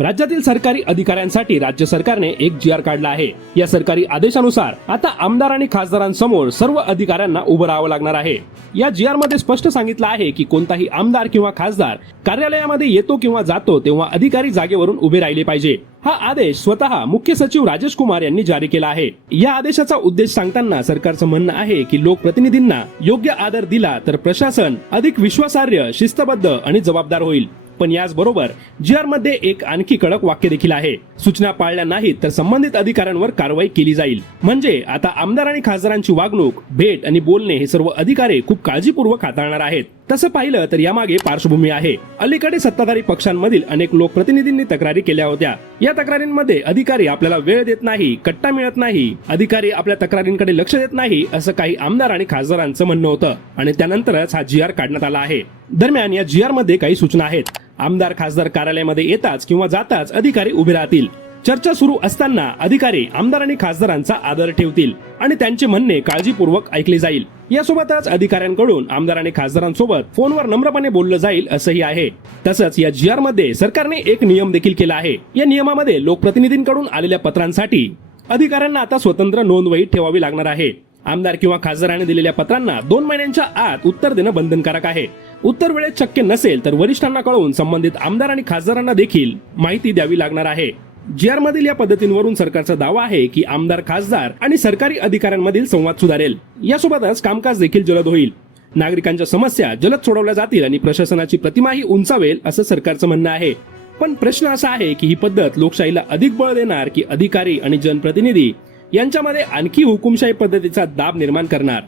राज्यातील सरकारी अधिकाऱ्यांसाठी राज्य सरकारने एक जी आर काढला आहे. या सरकारी आदेशानुसार आता आमदार आणि खासदारांसमोर सर्व अधिकाऱ्यांना उभं राहावं लागणार आहे. या जी आरमध्ये स्पष्ट सांगितलं आहे की कोणताही आमदार किंवा खासदार कार्यालयामध्ये येतो किंवा जातो तेव्हा अधिकारी जागेवरून उभे राहिले पाहिजे. हा आदेश स्वतः मुख्य सचिव राजेश कुमार यांनी जारी केला आहे. या आदेशाचा उद्देश सांगताना सरकारचं म्हणणं आहे की लोकप्रतिनिधींना योग्य आदर दिला तर प्रशासन अधिक विश्वासार्ह शिस्तबद्ध आणि जबाबदार होईल. पण याचबरोबर जी आरमध्ये एक आणखी कडक वाक्य देखील आहे. सूचना पाळल्या नाहीत तर संबंधित अधिकाऱ्यांवर कारवाई केली जाईल. म्हणजे आता आमदार आणि खासदारांची वागणूक भेट आणि बोलणे हे सर्व अधिकारी खूप काळजीपूर्वक हाताळणार आहेत. तसं पाहिलं तर यामागे पार्श्वभूमी आहे. अलीकडे सत्ताधारी पक्षांमधील अनेक लोकप्रतिनिधींनी तक्रारी केल्या होत्या. या तक्रारींमध्ये अधिकारी आपल्याला वेळ देत नाही कट्टा मिळत नाही अधिकारी आपल्या तक्रारींकडे लक्ष देत नाही असं काही आमदार आणि खासदारांचं म्हणणं होतं. आणि त्यानंतरच हा जी आर काढण्यात आला आहे. दरम्यान या जी आरमध्ये काही सूचना आहेत. आमदार खासदार कार्यालयामध्ये येताच किंवा जाताच अधिकारी उभे राहतील. चर्चा सुरू असताना अधिकारी आमदार आणि खासदारांचा आदर ठेवतील आणि त्यांचे म्हणणे काळजीपूर्वक ऐकले जाईल. यासोबतच अधिकाऱ्यांकडून आमदार आणि खासदारांसोबत फोनवर नम्रपणे बोललं जाईल असंही आहे. तसंच या जी आरमध्ये सरकारने एक नियम देखील केला आहे. या नियमामध्ये लोकप्रतिनिधींकडून आलेल्या पत्रांसाठी अधिकाऱ्यांना आता स्वतंत्र नोंदवही ठेवावी लागणार आहे. आमदार किंवा खासदाराने दिलेल्या पत्रांना दोन महिन्यांच्या आत उत्तर देणं बंधनकारक आहे. उत्तर वेळेत शक्य नसेल तर वरिष्ठांना कळवून संबंधित आमदार आणि खासदारांना देखील माहिती द्यावी लागणार आहे. जीआरमधील या पद्धतींवरून सरकारचा दावा आहे की आमदार खासदार आणि सरकारी अधिकाऱ्यांमधील संवाद सुधारेल. यासोबतच कामकाज देखील जलद होईल. नागरिकांच्या समस्या जलद सोडवल्या जातील आणि प्रशासनाची प्रतिमाही उंचावेल असं सरकारचं म्हणणं आहे. पण प्रश्न असा आहे की ही पद्धत लोकशाहीला अधिक बळ देणार की अधिकारी आणि जनप्रतिनिधी यांच्यामध्ये आणखी हुकुमशाही पद्धतीचा दाब निर्माण करणार?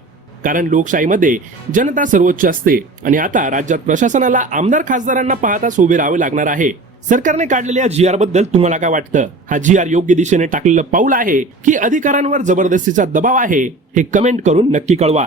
कारण लोकशाहीमध्ये जनता सर्वोच्च असते आणि आता राज्यात प्रशासनाला आमदार खासदारांना पाहताच उभे राहावे लागणार आहे. सरकारने काढलेल्या जी आरबद्दल तुम्हाला काय वाटतं? हा जी आर योग्य दिशेने टाकलेलं पाऊल आहे की अधिकाऱ्यांवर जबरदस्तीचा दबाव आहे? हे कमेंट करून नक्की कळवा.